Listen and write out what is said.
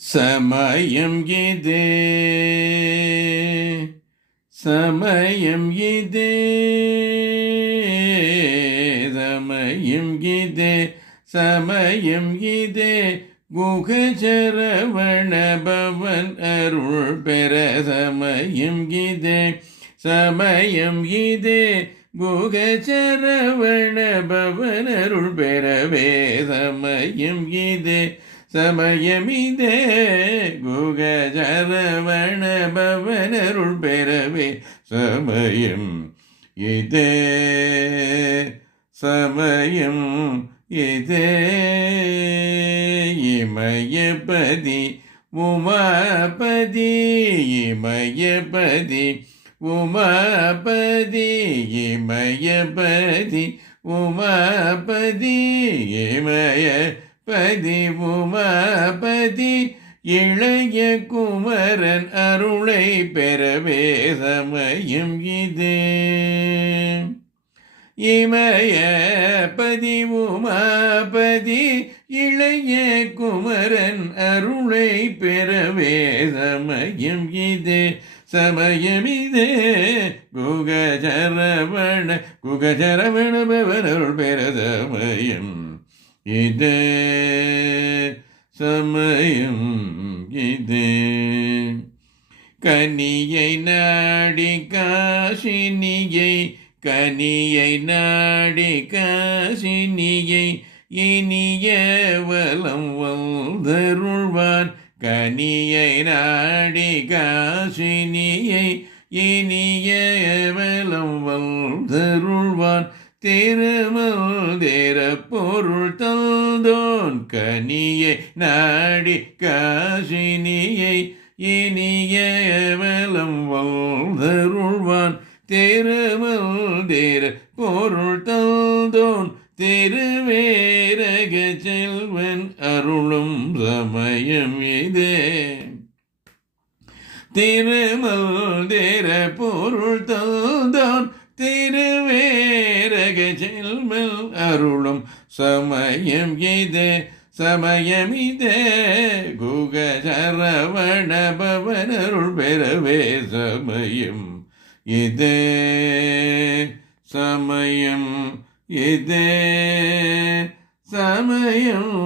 சமயம் இதே சமயம் இதே சமயம் இதே சமயம் இதே குகசரவண பவன் அருள் பெற சமயம் இதே சமயம் இதே குகசரவண பவன் அருள் பெறவே சமயம் இதே சமயமிதே குகசரவண பவன் அருள் பெறவே சமயம் இதே சமயம் இதே இமயபதி உமாபதி இமயபதி உமாபதி இமயபதி உமாபதி இமயபதி உமாபதி இளைய குமரன் அருளை பெறவே சமயம் இதே இமயபதி உமாபதி இளைய குமரன் அருளை பெறவே சமயம் இதே சமயமிதே குகசரவண பவன் அருள் பெற சமயம் இதே சமயம் இதே கனியை நாடி காசினியை கனியை நாடி காசினியை இனிய வலம் வந்தருள்வான் கனியை நாடி காசினியை இனிய வலம் வந்தருள்வான் திருமல்தேர பொருள் தந்தோன் கனியை நாடி காசினியை இனிய வலம் வந்தருள்வான் திருமல்தேர பொருள் தந்தோன் திருவேரக செல்வன் அருளும் சமயம் இதே திருமல்தேர பொருள் தந்தோன் திருவேரக செல்வன் அருளும் சமயம் இதே சமயம் இதே குகசரவண பவன் அருள் பெறவே சமயம் இதே சமயம் இதே சமயம்